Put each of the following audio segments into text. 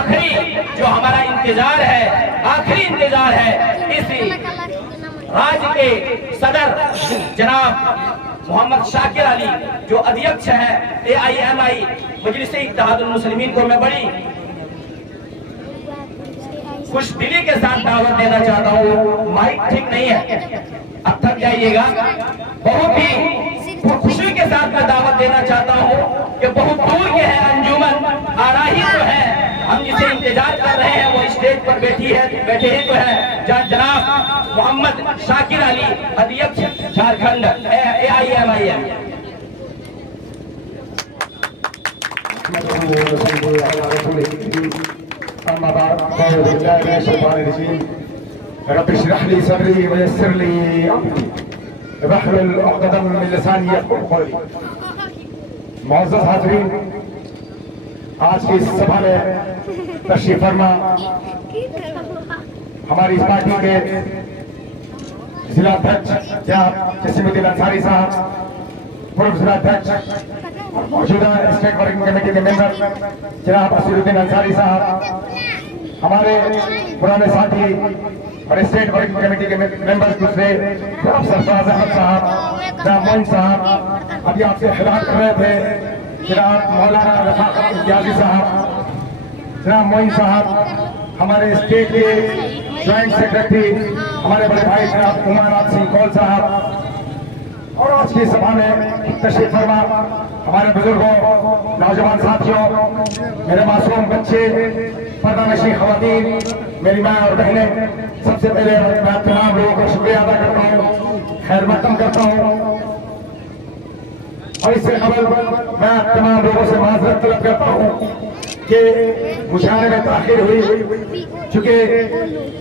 आखिरी जो हमारा इंतजार है, आखिरी इंतजार है इस राज्य के सदर जनाब मोहम्मद शाकिर अली जो अध्यक्ष है AIMI मजलिस इत्तेहादुल मुस्लिमीन को मैं बड़ी खुश दिली के साथ दावत देना चाहता हूँ। माइक ठीक नहीं है, अब थक जाइएगा। बहुत ही खुशी के साथ मैं दावत देना चाहता हूँ कि बहुत दूर के है अंजुमन आराही जो है, हम जिसे इंतजार कर रहे हैं वो स्टेज पर बैठे ही तो है जनाब मोहम्मद शाकिर अली अध्यक्ष झारखंड AIMI। रब इश्रह ली सदरी वयस्सिर ली अमरी वहलुल उक़दतम मिन लिसानी यफ़क़हू क़ौली। मुअज़्ज़ज़ हाज़रीन, आज की इस सभा में तशरीफ़ फरमा हमारी इस पार्टी के जिलाध्यक्ष जनाब जसीमुद्दीन अंसारी साहब, पूर्व जिलाध्यक्ष मौजूदा स्टेट वर्किंग कमेटी के मेंबर जनाब असीरुद्दीन अंसारी साहब, हमारे पुराने साथी और स्टेट वर्किंग कमेटी के मेंबर दूसरे जनाब सरफराज अहमद साहब, जनाब मोइन साहब, अभी आपसे खिलाफ कर रहे थे जनाब मौलाना रफाकत इम्तियाजी साहब, जनाब मोइन साहब, हमारे स्टेट के ज्वाइंट सेक्रेटरी हमारे बड़े भाई जनाब उमानाथ सिंह कौल साहब, और आज की सभा में तशरीफ फरमा हमारे बुजुर्गों, नौजवान साथियों, मेरे मासूम बच्चे, पर्दानशीं खवातीन, मेरी माँ और बहनें, सबसे पहले मैं तमाम लोगों का शुक्रिया अदा करता हूँ, खैर मकदम करता हूँ। और इससे कबल मैं तमाम लोगों से माजरत तलब करता हूँ कि मुशायरे में ताखिर हुई, चूंकि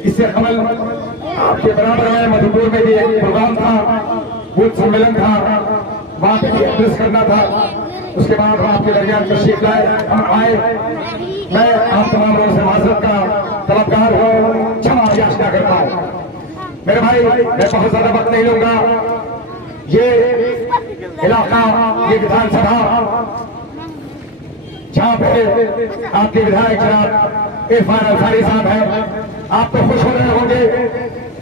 इससे कबल आपके बराबर में मधुपुर में भी एक प्रोग्राम था, बूथ सम्मेलन था, वहाँ पे भी एड्रेस करना था। उसके बाद आपके दरमियान तशरीफ लाए, हम आए। मैं आप तमाम लोगों से माजरत का तलबगार हूँ, क्षमा याचना करता हूँ। मेरे भाई, मैं बहुत ज्यादा वक्त नहीं लूंगा। ये इलाका, ये विधानसभा जहाँ पे आपके विधायक जनाब इरफान अंसारी साहब हैं, आप तो खुश हो रहे होंगे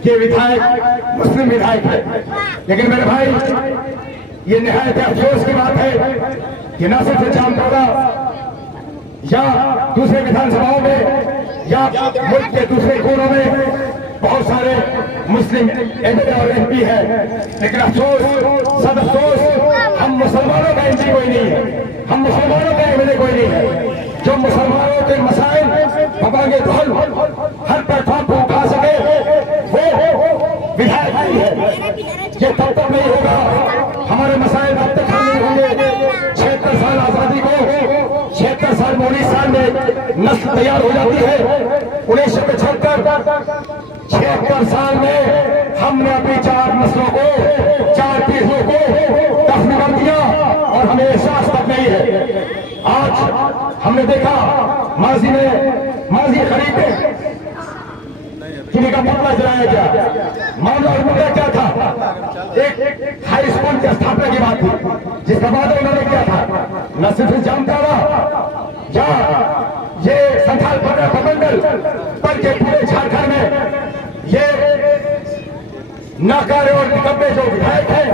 कि विधायक मुस्लिम विधायक है, लेकिन मेरे भाई ये निहायत अफसोस की बात है कि न सिर्फ जामताड़ा या दूसरे विधानसभाओं में या मुल्क के दूसरे कोनों में बहुत सारे मुस्लिम MLA और MP है, लेकिन अफसोस, सद अफसोस, हम मुसलमानों का MP कोई नहीं है, हम मुसलमानों का MLA कोई नहीं है जो मुसलमानों के मसाइल बबांगे धौल हर प्लेटफॉर्म पर उठा सके, वो विधायक नहीं है। ये तब तक नहीं होगा, हमारे मसाइल तब तक हल नहीं होंगे। 76 साल आजादी को, 76 साल 19 साल में नस्ल तैयार हो जाती है। 1975 76 साल में हमने अपनी 4 नस्लों को, 4 पीढ़ियों को दफन कर दिया और हमें एहसास तक नहीं है। आज हमने देखा माजी करीब में किसी का पुतला जलाया गया। मामला और मुद्दा क्या था? एक हाई स्कूल की स्थापना की बात थी, जिसका वादा उन्होंने किया था। न सिर्फ जामताड़ा या ये संथाल प्रमंडल बल्कि पूरे झारखंड में ये नाकारे और निकम्मे जो विधायक हैं,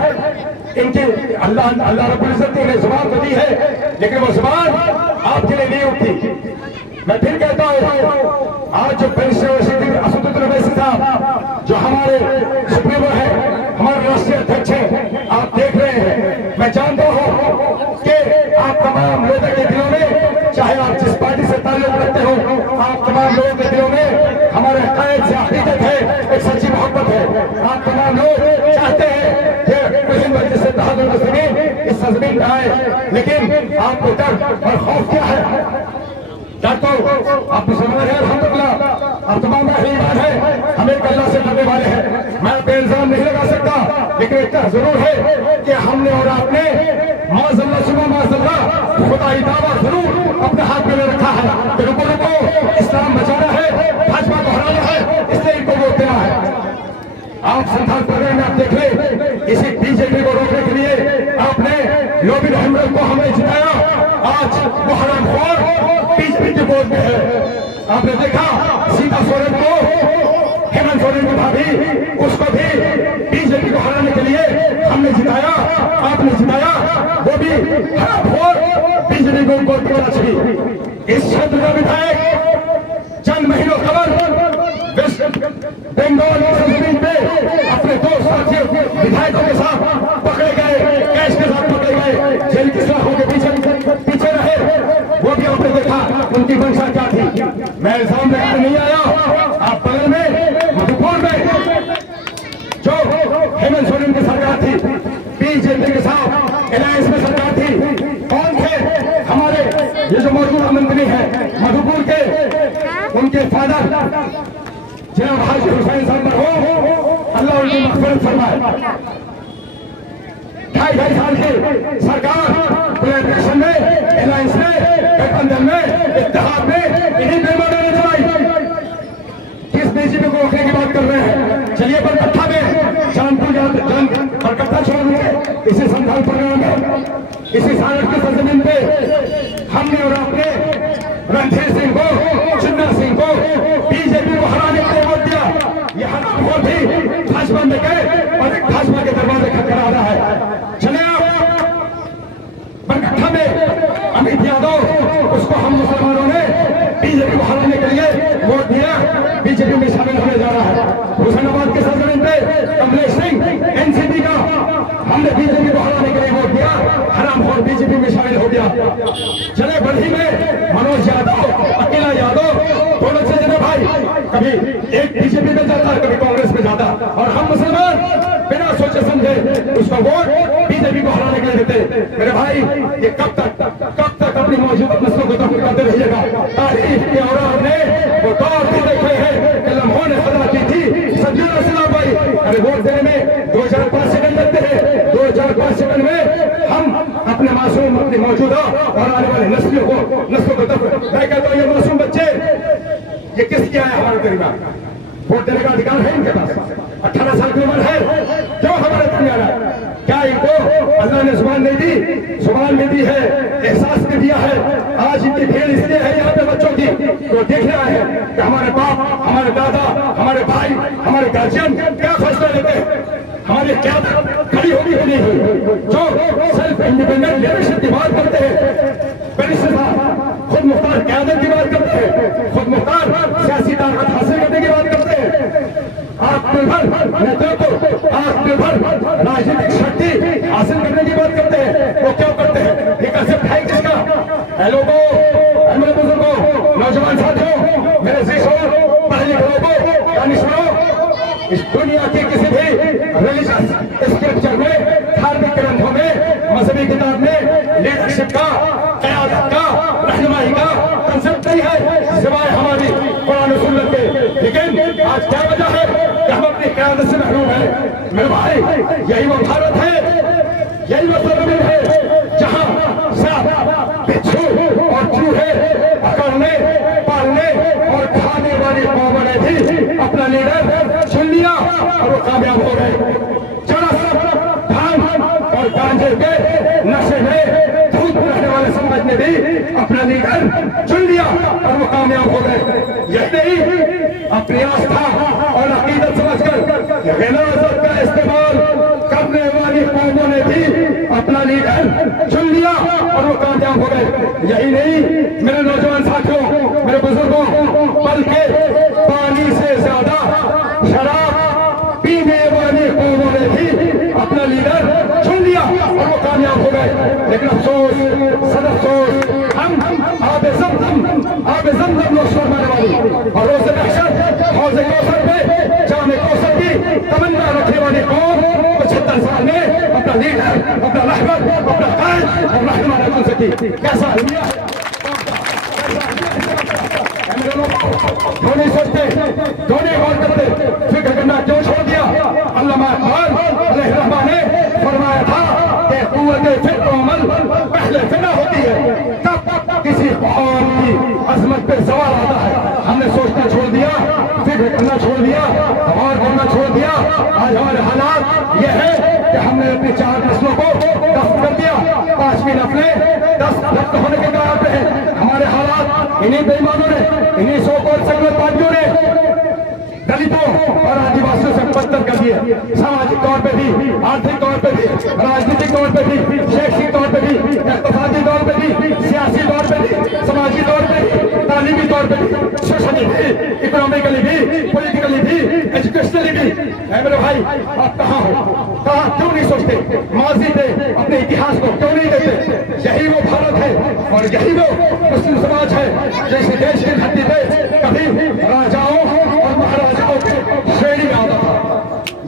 इनकी अल्लाह रब्बुल इज्जत ने इन्हें जुबान तो दी है, लेकिन वो जुबान आपके लिए नहीं उठती। मैं फिर कहता हूँ, आज जो बैरिस्टर असदुद्दीन ओवैसी साहब जो हमारे सुप्रीमो है, हमारे राष्ट्रीय अध्यक्ष हैं, आप देख रहे हैं, मैं जानता हूँ कि आप तमाम लोगों के दिलों में, चाहे आप जिस पार्टी से ताल्लुक रखते हो, आप तमाम लोगों के दिलों में हमारे अकायद से अकीदत है, एक सच्ची मोहब्बत है। आप तमाम लोग चाहते हैं कि मुस्लिम मजलिस इत्तेहादुल मुस्लिमीन इस सरजमीन में आए, लेकिन आपको डर और खौफ क्या है? डर तो आप मुसलमान हैं, अल्हम्दुलिल्लाह, आप तमाम अहले ईमान हैं, हम एक अल्लाह से डरने वाले हैं। मैं बेइल्जाम नहीं लगा सकता, लेकिन इतना जरूर है कि हमने और आपने माज़अल्लाह सुबह माज़अल्लाह खुदाई दावा जरूर अपने हाथ में ले रखा है कि रुको रुको, इस्लाम बचाना है, भाजपा को हराना है, इसलिए इनको वोट देना है। आप संथाल प्रदेश में आप देख ले, इसी बीजेपी को रोकने के लिए आपने लोबिन अहमद को हमें जिताया। आज वो हरामखोर बीजेपी के वोट में है। आपने देखा सीता सोरेन को, हेमंत सोरेन की भाभी, उसको भी बीजेपी को हराने के लिए हमने जिताया, आपने जिताया, वो भी बीजेपी को उनको टिकट चाहिए। इस क्षेत्र का विधायक चंद महीनों कबल वेस्ट बंगाल की जमीन पे अपने दो साथियों विधायकों के साथ पकड़े गए, कैश के साथ पकड़े गए, जेल की सलाखों के पीछे रहे। वो भी आपने देखा उनकी मंशा क्या थी। मैं इल्जाम लगाने नहीं आया, आप बगल में मधुपुर में जो हेमंत सोरेन की सरकार थी, बीजेपी के साथ अलायंस में सरकार थी, कौन थे हमारे ये जो मौजूदा मंत्री हैं मधुपुर के, उनके फादर जनाब हाजी हुसैन साहब हो, अल्लाह उनकी मग़फ़िरत फरमाए। 2.5 साल की सरकार कोलैबोरेशन में, अलायंस में, गठबंधन में, इत्तेहाद में इन्हीं बेईमानों ने चलाई। किस बीजेपी को रोकने की बात कर रहे हैं? चलिए बरकट्ठा में जान बरकट्ठा छोड़ेंगे इसी संथाल प्रोग्राम में, इसी सारठ की सरजमीन पे हमने और आपने रणधीर सिंह को, चिन्ना सिंह को बीजेपी को हराने के लिए वोट दिया। ये हराम खोर भी भाजपा में गए और एक भाजपा के दरवाजे खटखटा रहा है। चले आप बरकट्ठा में अमित यादव, उसको हम मुसलमानों ने बीजेपी को हराने के लिए वोट दिया, बीजेपी में शामिल होने जा रहा है। हुसैनाबाद के सरजमीन पे कमलेश सिंह एनसीपी का, हमने बीजेपी को हराने के लिए वोट दिया, हरामखोर बीजेपी में शामिल हो गया। चले बढ़ी में मनोज यादव, अकेला यादव, दोनों से जने भाई, कभी एक बीजेपी में जाता, कभी कांग्रेस में जाता, और हम मुसलमान बिना सोचे समझे उसका वोट बीजेपी को हराने के लिए देते। मेरे भाई ये कब तक अपनी मौजूदा नस्लों को दफन करते रहिएगा? तारीख की औलाद ने वो दौर भी देखे हैं कि लम्हों ने सदा की थी, सदियों ने सदा पाई। अरे वोट देने में 2005 सेकंड लगते हैं, 2005 सेकंड में हम अपने मासूम, अपनी मौजूदा और आने वाली नस्लों को दफन। मैं कहता हूँ ये मासूम बच्चे ये किस किया है हमारे दरमियान? वोट देने का अधिकार है इनके पास, 18 साल की उम्र है, क्यों हमारे दरमियान है? क्या इनको अल्लाह ने जुबान नहीं दी? जुबान में दी है, एहसास में दिया है। आज इनकी भीड़ इसलिए है यहाँ पे बच्चों की, तो देख रहा है कि हमारे बाप, हमारे दादा, हमारे भाई, हमारे गार्जियन क्या फैसला लेते हैं, हमारी क्या खड़ी होगी कि नहीं हुई। जो सेल्फ इंडिपेंडेंट लीडरशिप की बात करते हैं, बैरिस्टर साहब खुद मुख्तार क़यादत की बात करते हैं, खुद मुख्तार सियासी ताकत हासिल करने की बात करते हैं, आत्मनिर्भर नेतृत्व, आत्मनिर्भर राजनीतिक शक्ति हासिल करने की बात करते हैं। वो क्या करते हैं? ये कंसेप्ट है किसका? लोगों, मेरे बुजुर्गों, नौजवान साथियों, मेरे शिष्यों, पढ़े लिखे लोगों, दानिशमंदों, इस दुनिया की किसी भी रिलीजियस स्क्रिप्चर में, धार्मिक ग्रंथों में, मजहबी किताब में लीडरशिप का, क़यादत का, रहनुमाई का कंसेप्ट नहीं है सिवाय हमारी कुरान और सुन्नत के। लेकिन आज क्या वजह है कि हम अपनी क़यादत से महरूम हैं? मेरे भाई यही वो भारत है, यही वो सरजमीन है जहां सांप, बिच्छू और चूहे पकड़ने, पालने और खाने वाली कौमों ने भी अपना लीडर चुन लिया और वो कामयाब हो गए। चरस, भांग और गांजे के नशे में धूत रहने वाले समाज ने भी अपना लीडर चुन लिया और वो कामयाब हो गए। यही नहीं, अपनी आस्था और अकीदत समझकर गैर-ए-आज़ाद का इस्तेमाल करने वाली कौमों ने भी अपना लीडर चुन लिया और वो कामयाब हो गए। यही नहीं मेरे नौजवान साथियों, मेरे बुजुर्गों, बल्कि पानी से ज्यादा शराब पीने वाली कौमों ने भी अपना लीडर चुन लिया और वो कामयाब हो गए। लेकिन अफसोस, सदअफसोस, हम आबे ज़मज़म नोश फरमाने वाली और रोज़े महशर, हौज़े कौसर पे जामे कौसर की तमन्ना रखने वाली कौम 75 साल में अपना लीडर, अपना रहबर, अपना कायद और रहनुमा न बन सकी। कैसा अलमिया है? क्यों नहीं सोचते, क्यों नहीं गौर करते, फिक्र करना क्यों छोड़ दिया? अल्लामा इक़बाल अलैहिर्रहमान ने फरमाया था कि क़ुव्वत फ़िक्र और अमल पहले फिना होती है, तब किसी कौम की अज़मत पे सवाल आता है। हमने सोचना छोड़ दिया, फिक्र करना छोड़ दिया, गौर करना छोड़ दिया। आज हमारे हालात ये है कि हमने अपनी 4 नस्लों को दफ्न कर दिया, 5वीं नस्लें 10 दफ्न होने के कगार पे हैं। हमारे हालात इन्हीं बेईमानों ने, इन्हीं है, सामाजिक तौर पे भी, आर्थिक तौर पे भी, राजनीतिक तौर पे भी, शैक्षिक तौर पे भी, इक़्तिसादी तौर पे भी, सियासी तौर पे भी, समाजी तौर पे भी, तालीमी तौर पे भी, सोशली भी, इकोनॉमिकली भी, पॉलिटिकली भी, एजुकेशनली भी। मेरे भाई आप कहाँ हो, कहाँ क्यों नहीं सोचते, माजी पे अपने इतिहास को क्यों नहीं देते? यही वो भारत है और यही वो मुस्लिम समाज है जैसे देश की धरती पे कभी राजाओं और महाराजाओं की श्रेणी में आता था।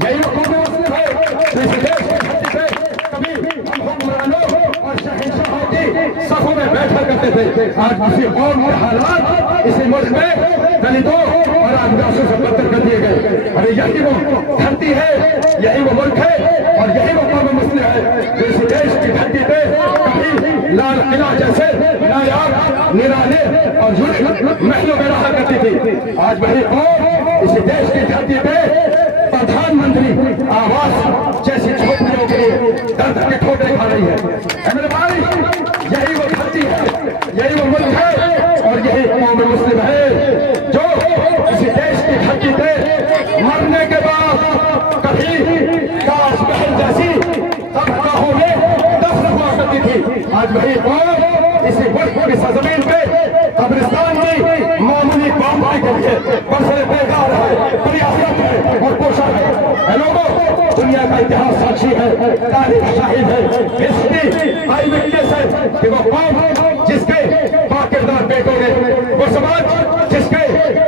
यही वो कौन मुस्लिम है जैसे देश की धरती पे कभी हम हुक्मरानों और शहंशाहों की सफों में बैठा करते थे। आज किसी कौम के हालात इसी मुल्क में दलितों और आदिवासियों से बदतर कर दिए गए। अरे यही वो धरती है, यही वो मुल्क है और यही वो कौम मुस्लिम है जो इस देश की धरती पे कभी लाल किला जैसे नायाब निराले और महलों में रहा करती थी। आज वही कौम इस देश की धरती पे प्रधानमंत्री आवास जैसी झोपड़ियों के दर्द के ठोकरे खा रही है। मेरे भाई यही वो धरती है, यही वो मुल्क है और यही कौम मुस्लिम है जो इस देश की धरती पे मरने के बाद कभी काश महल जैसी तबकाहों में दफन हुआ करती थी। आज वही कौम इसी मुल्क की सरजमीन पे कब्रिस्तान में मामूली बमबारी के लिए बरसरे बेकार है, प्रयासरत है और कोशा है। लोगों दुनिया का इतिहास साक्षी है, तारीख शाहिद है, हिस्ट्री आई विटनेस है कि वो कौम जिसके बाकिरदार बेटों ने, वो समाज जिसके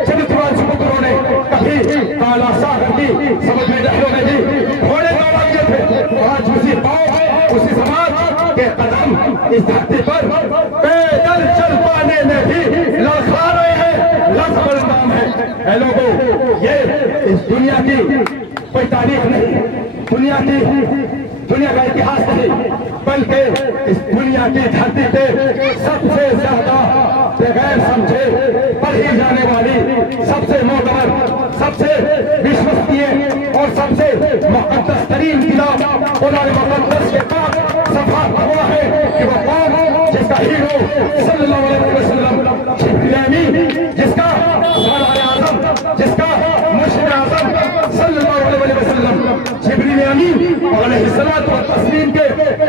चरित्रवान सुपुत्रों ने कभी काला सागर की समुद्री लहरों में भी घोड़े दौड़ा दिए थे। आज उसी कौम उसी समाज के कदम इस धरती पर पैदल चल पाने में भी लड़खड़ा रहे हैं, लफ्ज़ बलिदान है। लोगों ये इस दुनिया की कोई तारीख नहीं, दुनिया का इतिहास नहीं, बल्कि इस दुनिया की धरती पे सबसे ज्यादा बगैर समझे पढ़ी जाने वाली, सबसे मोतबर, सबसे विश्वसनीय और सबसे मुक़द्दस तरीन किताब कुरान मुक़द्दस के पास सफा हुआ है कि वो कौम जिसका हीरो सल्लल्लाहु अलैहि वसल्लम जिब्रील अमीन, जिसका सरदार आज़म, जिसका मुर्शिद आज़म सल्लल्लाहु अलैहि वसल्लम जिब्रील अमीन अलैहिस्सलातु व तस्लीम के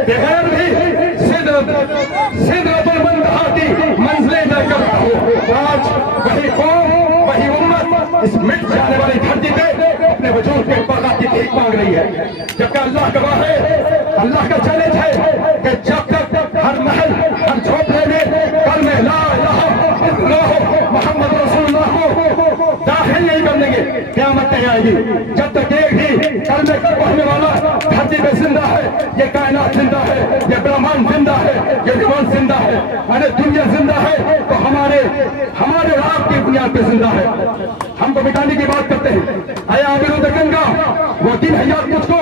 बगैर भी सिदरतुल मुंतहा की मंजिलें तय करता हो। आज वही कौम, वही उम्मत इस मिट जाने वाली धरती पे अपने वजूद के बका की भीख मांग रही है। जबकि अल्लाह गवाह है, अल्लाह का चैलेंज है कि जब तक हर महल, हर झोपड़े में कलमे ला इलाहा इल्लल्लाह मुहम्मद रसूलुल्लाह को दाखिल नहीं कर लेंगे, क़यामत नहीं आएगी। जब तक एक भी कलमे का पढ़ने वाला धरती पे जिंदा है, ये कायनात जिंदा है, ये ब्रह्मांड जिंदा है, ये जीवन जिंदा है, अरे दुनिया जिंदा है तो हमारे रात की बुनियाद पे जिंदा है। हमको मिटाने की बात करते हैं। आया अमीरुद गंगा वो दिन है याद मुझको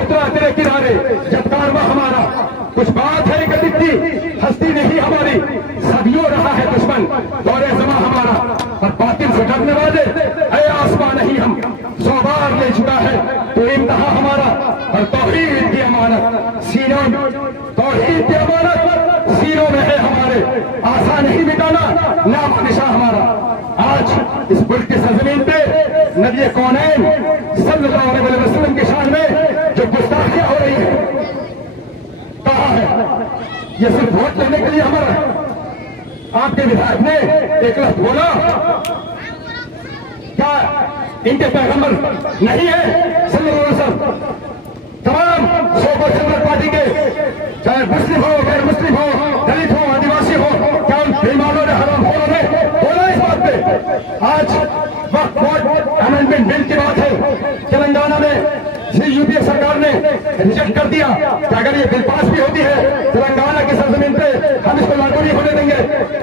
उतरा तेरे किनारे जब कारवा हमारा, कुछ बात है कि दिखती हस्ती नहीं हमारी, सदियों रहा है दुश्मन दौरे जमा हमारा, और बातिल से डरने वाले ऐ आसमां नहीं हम 100 बार ले चुका है तो इम्तिहान हमारा, और तौहीद की अमानत सीनों, तौहीद की अमानत सीनों में है हमारे, आसान नहीं मिटाना नाम निशा हमारा। आज इस मुल्क की सरजमीन पे नबी कौनैन सल्लल्लाहु अलैहि वसल्लम की शान में जो गुस्ताखियां हो रही है, कहा है ये सिर्फ वोट लेने के लिए हमारा? आपके विधायक ने एक लफ्ज़ बोला, क्या इनके पैगंबर नहीं है सल्लल्लाहु अलैहि वसल्लम? तमाम 100% जनरल पार्टी के चाहे मुस्लिम हो, गैर मुस्लिम हो, दलित हो, आदिवासी हो, क्या उन बेईमानों ने, हरामखोरों ने बोला इस बात पे? आज वक्त वोट अमेंडमेंट बिल की बात है, तेलंगाना में यूपीए सरकार ने रिजेक्ट कर दिया कि अगर ये बिल पास भी होती है तेलंगाना की सरजमीन पे हम इसको लागू नहीं होने देंगे।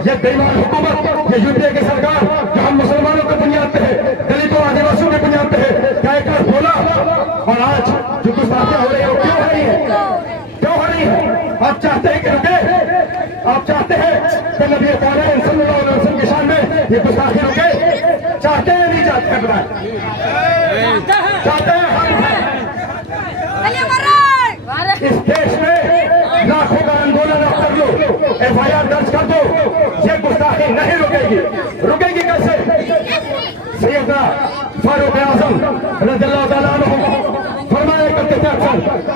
ये बेईमान हुकूमत, ये यूपीए की सरकार जो हम मुसलमानों के बुनियाद पे है, दलितों आदिवासियों के बुनियाद पे है, क्या एक बार बोला? और आज जो गुस्ताखियां हो रही है वो क्यों हो रही है? क्यों हो रही है? आप चाहते हैं कि रुके? आप चाहते हैं कि नबी कौनैन सल्लल्लाहु अलैहि वसल्लम की शान में ये गुस्ताखी रुके? चाहते हैं नहीं चाहते? चाहते हैं हम। इस देश में लाखों का आंदोलन आप कर लो, FIR दर्ज कर दो, ये गुस्ताखी नहीं रुकेगी। रुकेगी कैसे? सैयदना फारूक आज़म रज़ियल्लाहु तआला अन्हु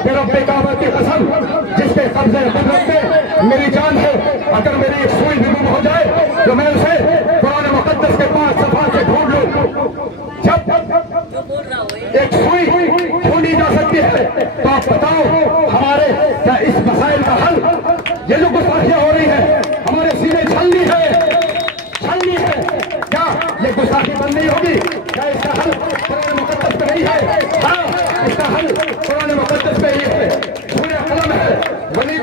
तेरा बेकाबा की कसम जिसके कब्जे कुदरत में मेरी जान है, अगर मेरी एक सुई भी गुम हो जाए तो मैं उसे कुरान मुकद्दस के 5 सफा से ढूंढ लूं। जब एक सुई ढूंढी जा सकती है तो आप बताओ हमारे क्या इस मसाइल का हल, ये जो गुस्ताखियां हो रही है हमारे सीने छलनी है, क्या ये गुस्ताखी बंद नहीं होगी? क्या इसका हल कुरान मुकद्दस में नहीं है? हाँ, इसका हल कुरान मुकद्दस में ही है। सूरह कलम है। वलीद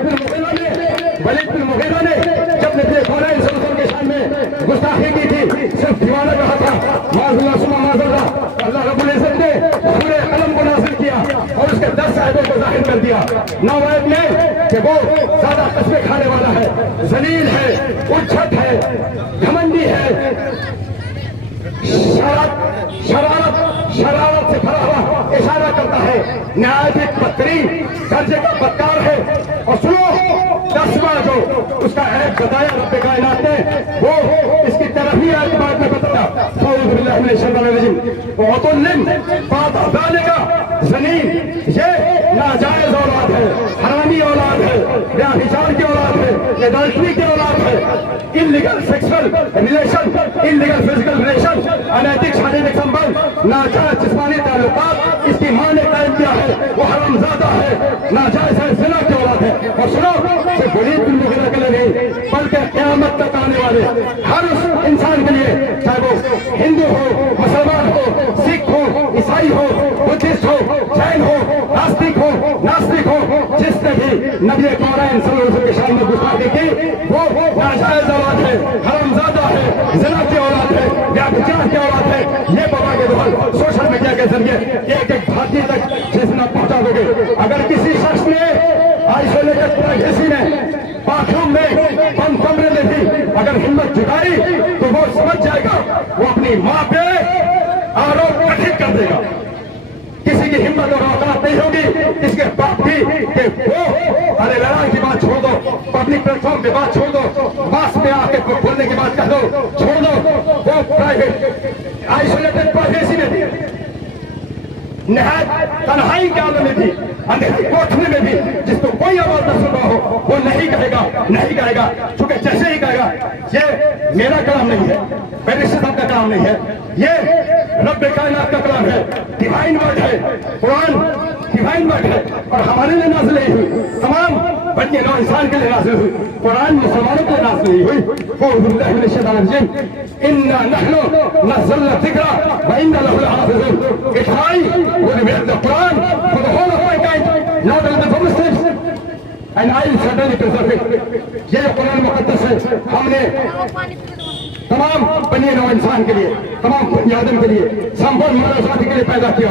बिन मुगीरा ने जब नबी कौनैन सल्लल्लाहु अलैहि वसल्लम के शान में गुस्ताखी की थी, सिर्फ दीवाना कहा था, माज़अल्लाह सुम्मा माज़अल्लाह, अल्लाह रब्बुल इज़्ज़त ने सूरह कलम को नाज़िल किया और उसके 10 आयतों को जाहिर कर दिया। 9 आयत में कि वो ज्यादा कस्में खाने वाला है, जलील है, उच्छत है, घमंडी है, शरारत से भरा हुआ इशारा करता है, न्यायाधीश बदतरीन दर्जे का बदकार है। और सुनो 10वां जो उसका ऐप बताया रब्बे कायनात ने, वो इसकी तरफ ही आज बाद में बताया, जमीन ये नाजायज औलाद है, हरामी औलाद है, व्यभिचार की औलाद है, एडल्ट्री की औलाद है, illegal sexual relation, illegal physical relation, अनैतिक शारीरिक संबंध, नाजायज जिस्मानी ताल्लुकात इसकी मां ने कायम किया है, वो हरामजादा है, नाजायज है, ज़िना की औलाद है। और सुनो, सिर्फ वलीद बिन मुगीरा के लिए नहीं, बल्कि क़यामत तक आने वाले हर उस इंसान के लिए, चाहे वो हिंदू हो, मुसलमान हो, सिख हो, ईसाई हो, बुद्धिस्ट हो, जैन हो, नास्तिक हो, जिसने भी नबी कौनैन सल्लल्लाहु अलैहि वसल्लम के शान में गुस्ताखी की, वो नाजायज औलाद है, हरामजादा है, ज़िना की औलाद है, व्यभिचार की औलाद है। ये बाबा के दोहल सोशल मीडिया के जरिए एक भारतीय तक जितना पहुंचा दोगे, अगर किसी शख्स ने आइसोलेटेड प्राइवेसी में, बाथरूम में, बंद कमरे में भी अगर हिम्मत जुटाई तो वो समझ जाएगा वो अपनी मां पे आरोप गठित कर देगा। किसी की हिम्मत और औकात नहीं होगी इसके बाप की कि वो, अरे लड़ाई की बात छोड़ दो, पब्लिक प्लेटफॉर्म की बात छोड़ दो, मास्क में आके बोलने की बात कह दो, छोड़ दो, वो प्राइवेट आइसोलेटेड प्राइवेसी में थी, नहायत तन्हाई के आलम में भी, अंधेरी कोठरी में भी, जिसको कोई आवाज न सुन रहा हो वो नहीं कहेगा, क्योंकि जैसे ही कहेगा ये मेरा कलाम नहीं है, बैरिस्टर साहब का कलाम नहीं है, ये रब्बे कायनात का कलाम है, डिवाइन वर्ड है, कुरान डिवाइन वर्ड है और हमारे लिए नाज़िल नहीं हुई, तमाम बनी नौ इंसान के लिए नाज़िल हुई, कुरान मुसलमानों के लिए नाज़िल नहीं हुई। औज़ुबिल्लाहि मिनश शैतानिर रजीम, इन्ना नहनु नज़्ज़लना ज़िक्रा व इन्ना लहु लहाफ़िज़ून। It's I who revealed the Quran for the whole of mankind, not only for Muslims, and I will certainly preserve it. ये जो कुरान मुक़द्दस है हमने तमाम बनी नौ इंसान के लिए, तमाम बनी आदम के लिए, संपूर्ण मानव जाति के लिए पैदा किया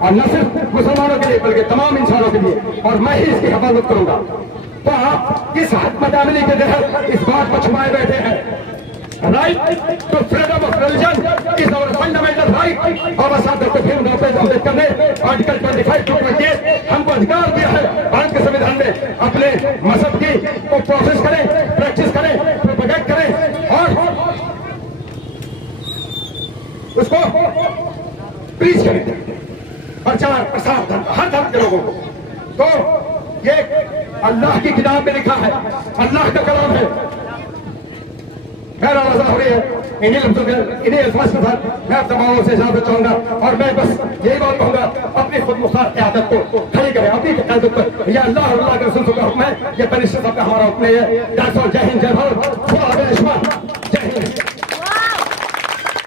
और न सिर्फ मुसलमानों के लिए बल्कि तमाम इंसानों के लिए, और मैं ही इसकी हिफाजत करूंगा। तो आप किस हद मदामली के तहत इस बात को छुपाए बैठे हैं? Right to freedom of religion is our fundamental right. Baba Saheb doctor Bhimrao Ambedkar ने आर्टिकल 25 टू 28 हमको अधिकार दिया है भारत के संविधान में अपने मजहब की को प्रोसेस करें, प्रैक्टिस करें, प्रोपेगेट करें और उसको प्रीच करें, प्रचार प्रसार हर धर्म के लोगों को। तो ये अल्लाह की किताब में लिखा है, अल्लाह का कलाम है। मेरा रजा हो रही है इन्हीं अल्फाज के साथ मैं तमामों से इजाजत चाहूंगा और मैं बस यही बात कहूंगा, अपनी खुद मुख्तार क़यादत को खड़ी करें, अपनी क़यादत पर। यह अल्लाह और अल्लाह के रसूल का हुक्म है, यह बैरिस्टर साहब का हमारा हुक्म है। जय हिंद, जय भारत।